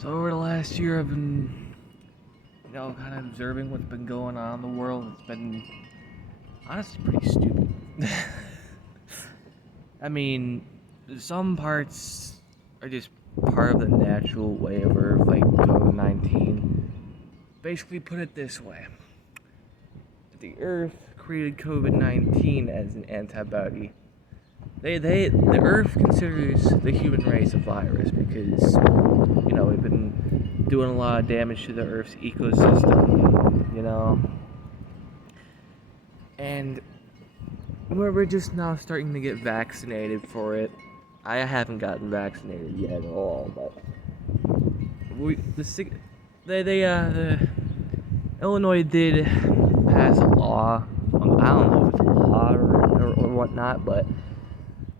So over the last year, I've been, kind of observing what's been going on in the world. It's been honestly pretty stupid. I mean, some parts are just part of the natural way of Earth, like COVID-19. Basically, put it this way: the Earth created COVID-19 as an antibody. The Earth considers the human race a virus because, we've been doing a lot of damage to the Earth's ecosystem, and we're just now starting to get vaccinated for it. I haven't gotten vaccinated yet at all, but the Illinois did pass a law. I don't know if it's a law or whatnot, but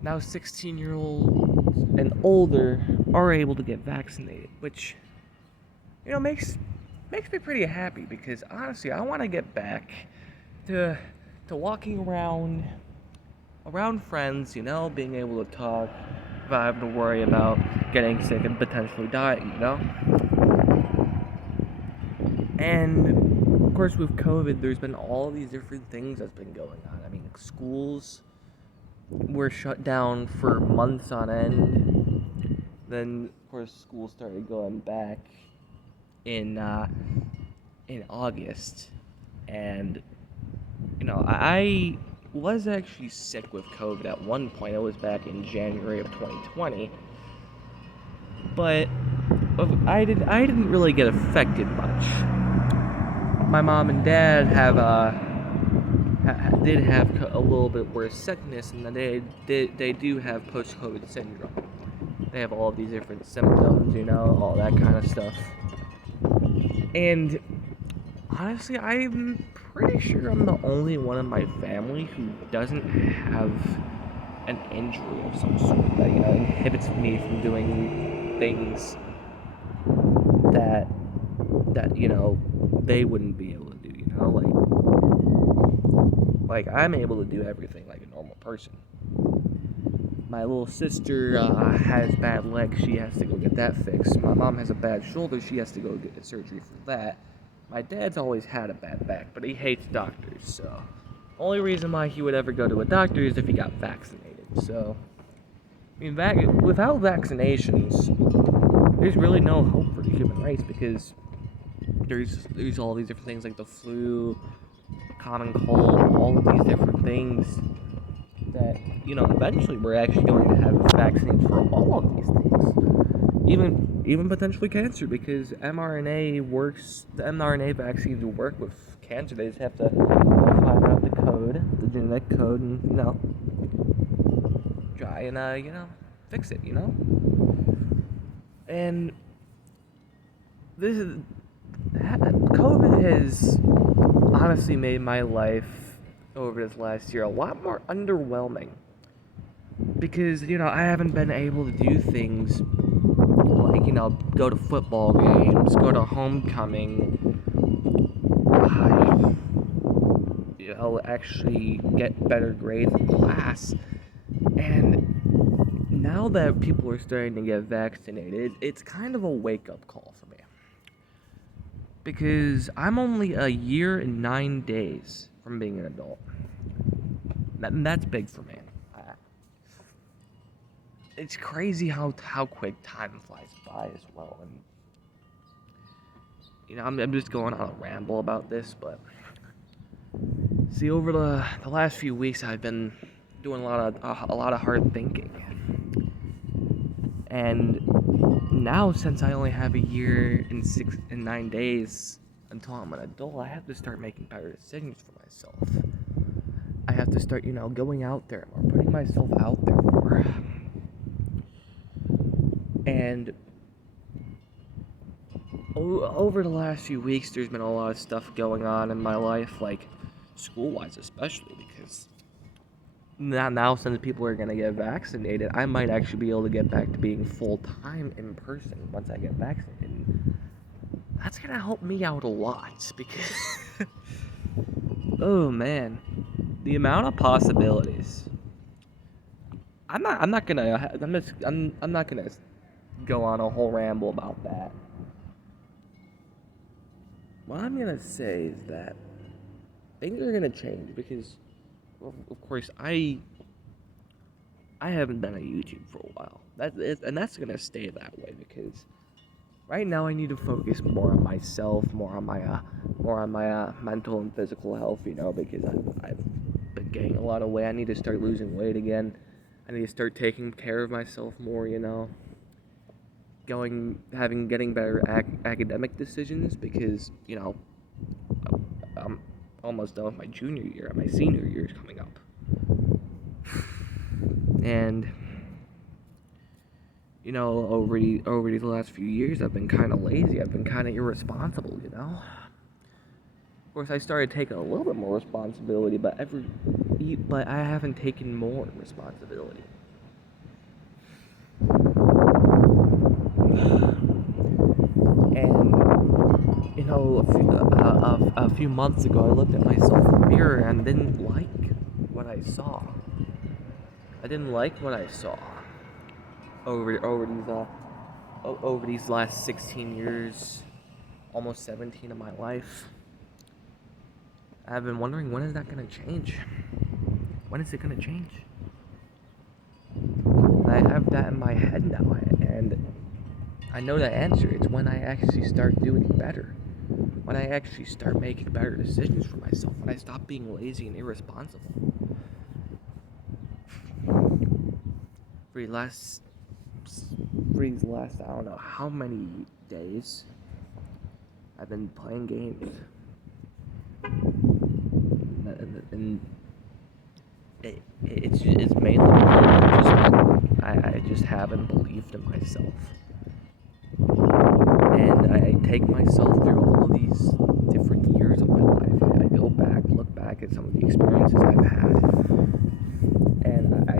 now 16-year-olds and older are able to get vaccinated, which makes me pretty happy because honestly, I want to get back to walking around friends, being able to talk without having to worry about getting sick and potentially dying, And of course, with COVID, there's been all these different things that's been going on. I mean, schools were shut down for months on end. Then, of course, school started going back in August, and I was actually sick with COVID at one point. It was back in January of 2020, but I didn't really get affected much. My mom and dad did have a little bit worse sickness, and they do have post-COVID syndrome. They have all these different symptoms, all that kind of stuff. And honestly, I'm pretty sure I'm the only one in my family who doesn't have an injury of some sort that inhibits me from doing things that they wouldn't be able to do. Like I'm able to do everything like a normal person. My little sister has bad legs. She has to go get that fixed. My mom has a bad shoulder. She has to go get surgery for that. My dad's always had a bad back, but he hates doctors, so only reason why he would ever go to a doctor is if he got vaccinated. So, I mean, without vaccinations, there's really no hope for the human race because there's all these different things like the flu, common cold, all of these different things that, eventually we're actually going to have vaccines for all of these things. Even potentially cancer, because the mRNA vaccines will work with cancer. They just have to find out the genetic code, and, try and, fix it, And COVID has honestly made my life over this last year a lot more underwhelming because I haven't been able to do things like go to football games, go to homecoming, actually get better grades in class. And now that people are starting to get vaccinated, it's kind of a wake-up call for me. Because I'm only a year and 9 days from being an adult. That's big for me. It's crazy how quick time flies by as well. And I'm just going on a ramble about this, but see, over the last few weeks, I've been doing a lot of hard thinking. And now, since I only have a year and 9 days until I'm an adult, I have to start making better decisions for myself. I have to start, going out there more, putting myself out there more. And over the last few weeks, there's been a lot of stuff going on in my life, like school-wise especially, because now since people are going to get vaccinated, I might actually be able to get back to being full-time in person once I get vaccinated. That's going to help me out a lot because oh man, the amount of possibilities. I'm not gonna go on a whole ramble about that. What I'm gonna say is that things are gonna change because, well, of course, I haven't been on YouTube for a while. And that's gonna stay that way because right now I need to focus more on myself, more on my mental and physical health. Because I've been gaining a lot of weight. I need to start losing weight again. I need to start taking care of myself more. Getting better academic decisions because I'm almost done with my junior year, and my senior year is coming up, and over these last few years, I've been kind of lazy. I've been kind of irresponsible. Of course, I started taking a little bit more responsibility, but I haven't taken more responsibility. And a few months ago, I looked at myself in the mirror and didn't like what I saw. I didn't like what I saw over these last 16 years, almost 17 of my life. I've been wondering, when is that gonna change? When is it gonna change? I have that in my head now, and I know the answer. It's when I actually start doing better. When I actually start making better decisions for myself. When I stop being lazy and irresponsible. For these last, I don't know how many days, I've been playing games. And it's mainly because I just haven't believed in myself. And I take myself through all of these different years of my life. I look back at some of the experiences I've had, and I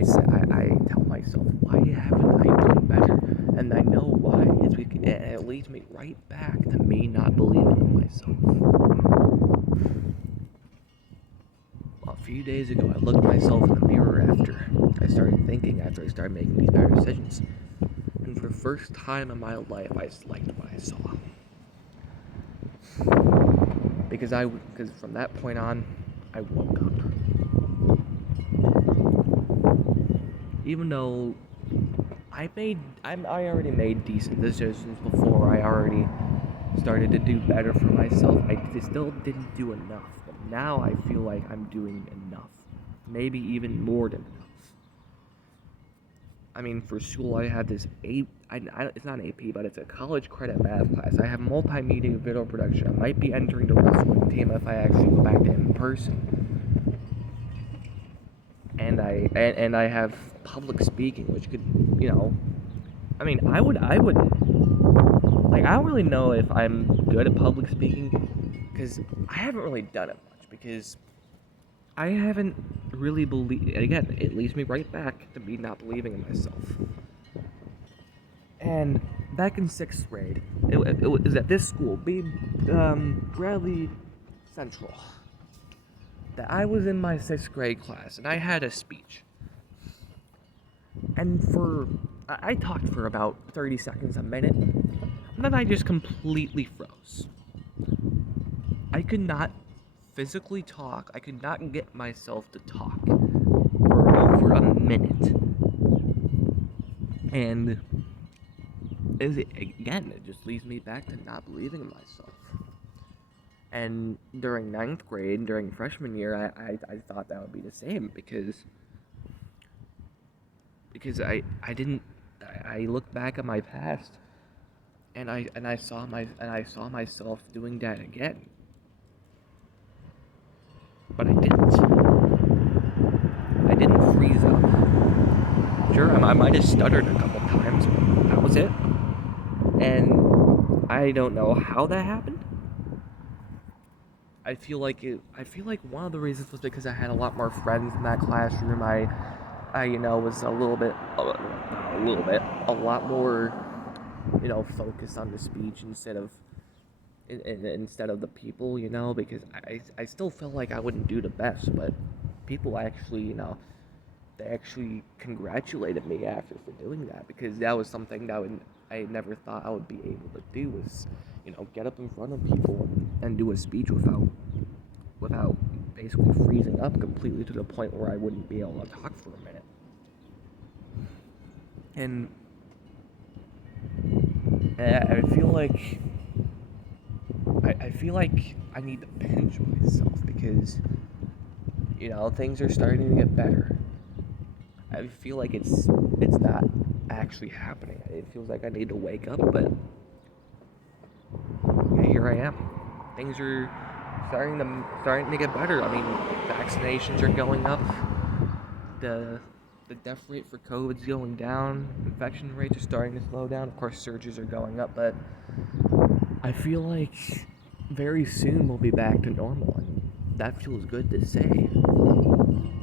tell myself, why haven't I done better? And I know why. It leads me right back to me not believing in myself. A few days ago, I looked myself in the mirror after I started making these better decisions. And for the first time in my life, I liked what I saw. Because from that point on, I woke up. Even though I already made decent decisions before, I already started to do better for myself, I still didn't do enough. But now I feel like I'm doing enough. Maybe even more than enough. I mean, for school, I had this it's not an AP, but it's a college credit math class. I have multimedia video production. I might be entering the wrestling team if I actually go back to in person. And I have public speaking, which could, I mean, I don't really know if I'm good at public speaking, because I haven't really done it much, because I haven't really again, it leads me right back to me not believing in myself. And back in 6th grade, it was at this school, Bradley Central, that I was in my 6th grade class, and I had a speech. And I talked for about 30 seconds, a minute, and then I just completely froze. I could not physically talk. I could not get myself to talk for over a minute. And it just leads me back to not believing in myself. And during 9th grade, during freshman year, I thought that would be the same, because I looked back at my past, and I saw myself doing that again. But I didn't freeze up. Sure, I might have stuttered a couple times, but that was it. And I don't know how that happened. I feel like one of the reasons was because I had a lot more friends in that classroom. I was a lot more, focused on the speech instead of the people, because I still felt like I wouldn't do the best, but people actually, they actually congratulated me after for doing that, because that was something that I never thought I would be able to do was, get up in front of people and do a speech without basically freezing up completely to the point where I wouldn't be able to talk for a minute. And I feel like I need to pinch myself because things are starting to get better. I feel like it's not actually happening. It feels like I need to wake up, but here I am. Things are starting to get better. I mean, vaccinations are going up. The death rate for COVID's going down. Infection rates are starting to slow down. Of course, surges are going up, but I feel like very soon we'll be back to normal, and that feels good to say.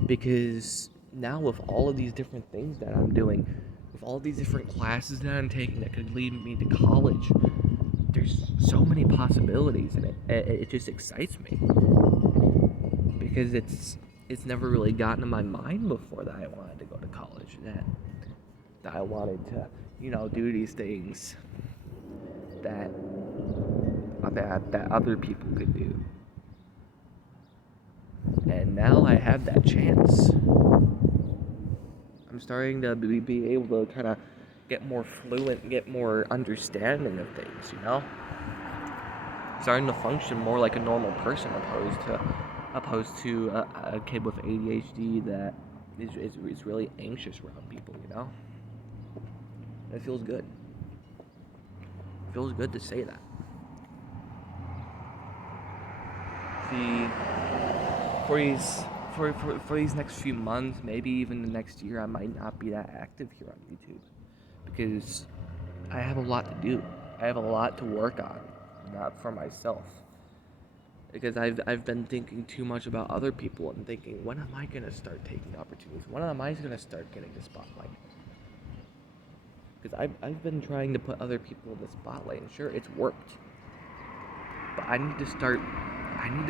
Because now with all of these different things that I'm doing, with all these different classes that I'm taking that could lead me to college, there's so many possibilities, and it just excites me. Because it's never really gotten in my mind before that I wanted to go to college, that I wanted to, do these things that other people could do. And now I have that chance. I'm starting to be able to kind of get more fluent, get more understanding of things, Starting to function more like a normal person opposed to a kid with ADHD that is really anxious around people, It feels good. It feels good to say that. For these next few months, maybe even the next year, I might not be that active here on YouTube because I have a lot to do. I have a lot to work on, not for myself. Because I've been thinking too much about other people and thinking, when am I gonna start taking opportunities? When am I gonna start getting the spotlight? Because I've been trying to put other people in the spotlight, and sure, it's worked. But I need to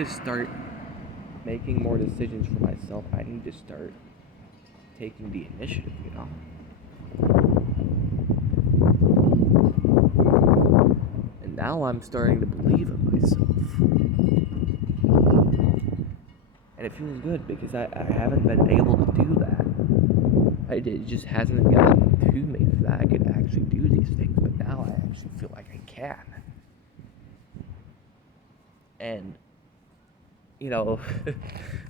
start making more decisions for myself. I need to start taking the initiative, And now I'm starting to believe in myself. And it feels good because I haven't been able to do that. It just hasn't gotten to me that I could actually do these things, but now I actually feel like I can. And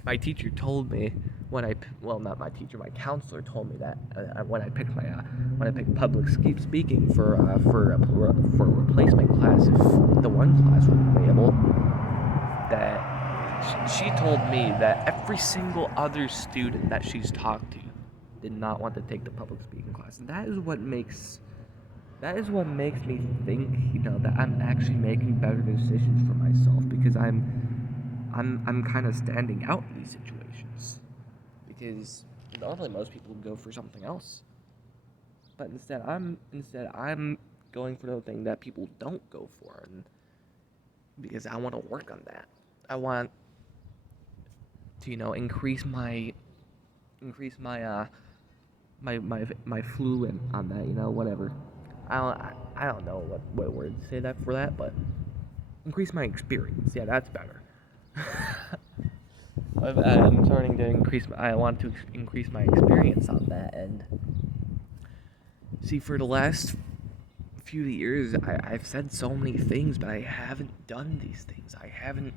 my teacher told me not my teacher, my counselor told me that when I picked public speaking for a replacement class, if the one class wasn't available, that she told me that every single other student that she's talked to did not want to take the public speaking class, and that is what makes me think, that I'm actually making better decisions for myself because I'm kind of standing out in these situations. Because normally most people would go for something else, but instead I'm going for the thing that people don't go for, and because I want to work on that. I want to increase my my fluent on that, whatever. I don't know what word to say that for that, but increase my experience. Yeah, that's better. I'm starting to I want to increase my experience on that, and see, for the last few years, I've said so many things, but I haven't done these things. I haven't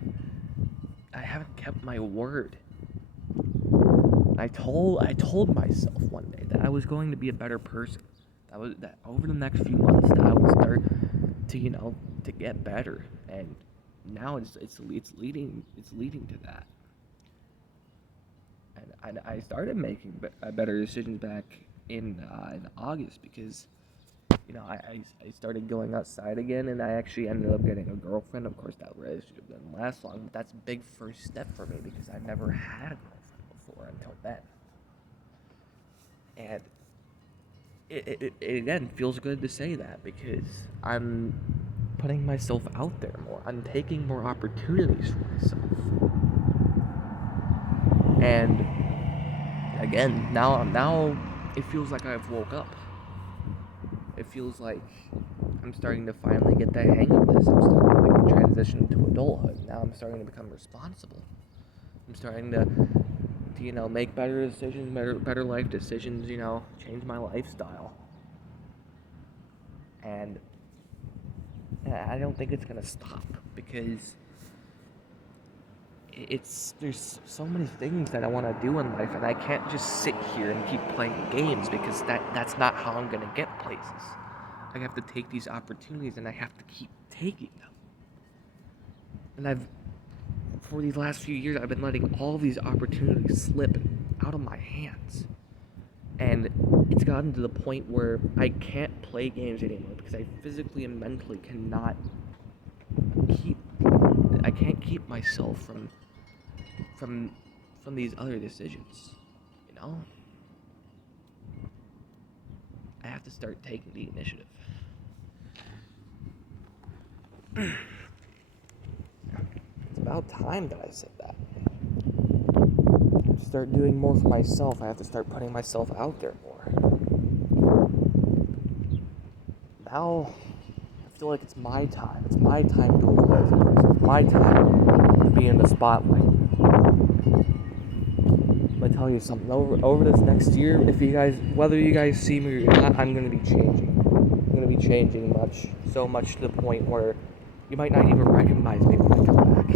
kept my word. I told myself one day that I was going to be a better person. That over the next few months that I would start to to get better, and now it's leading to that. And I started making better decisions back in August because I started going outside again, and I actually ended up getting a girlfriend. Of course, that relationship didn't last long, but that's a big first step for me because I never had a girlfriend before until then. And it again feels good to say that because I'm putting myself out there more. I'm taking more opportunities for myself. And again, now it feels like I've woke up. it feels like I'm starting to finally get the hang of this. I'm starting to like, transition to adulthood. Now I'm starting to become responsible. I'm starting to make better decisions, better life decisions, change my lifestyle. And I don't think it's gonna stop because there's so many things that I want to do in life, and I can't just sit here and keep playing games because that's not how I'm gonna get places. I have to take these opportunities, and I have to keep taking them. And for these last few years, I've been letting all these opportunities slip out of my hands, and it's gotten to the point where I can't play games anymore because I physically and mentally keep. I can't keep myself from these other decisions, I have to start taking the initiative. It's about time that I said that. I have to start doing more for myself. I have to start putting myself out there more. Now, I feel like it's my time. It's my time to evolve. It's my time to be in the spotlight. I'm gonna tell you something. Over this next year, whether you guys see me or not, I'm gonna be changing. I'm gonna be changing so much to the point where you might not even recognize me when I come back.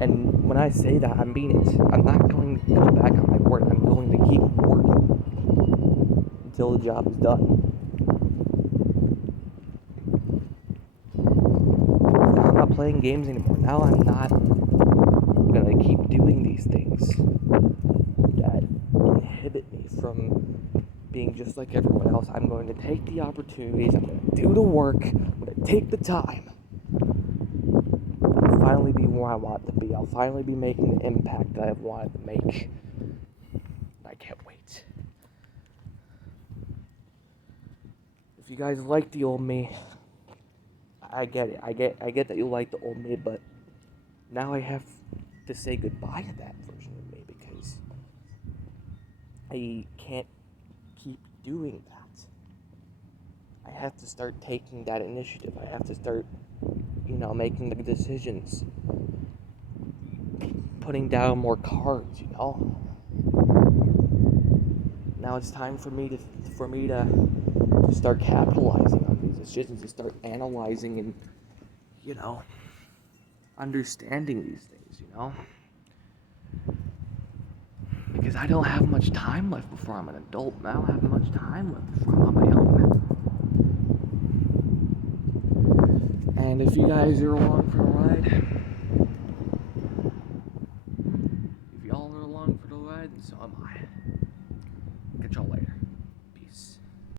And when I say that, I mean it. I'm not going to go back on my word. I'm going to keep working until the job is done. Now I'm not playing games anymore. Now I'm not gonna keep doing these things that inhibit me from being just like everyone else. I'm going to take the opportunities. I'm going to do the work. I'm going to take the time. I'll finally be where I want to be. I'll finally be making the impact that I've wanted to make. I can't wait. If you guys like the old me, I get it. I get that you like the old me, but now I have to say goodbye to that version of me because I can't keep doing that. I have to start taking that initiative. I have to start, making the decisions, putting down more cards, Now it's time for me to start capitalizing on these decisions, to start analyzing and, understanding these things, Because I don't have much time left before I'm an adult. I don't have much time left before I'm on my own. And if you guys are along for the ride, if y'all are along for the ride, then so am I. Catch y'all later.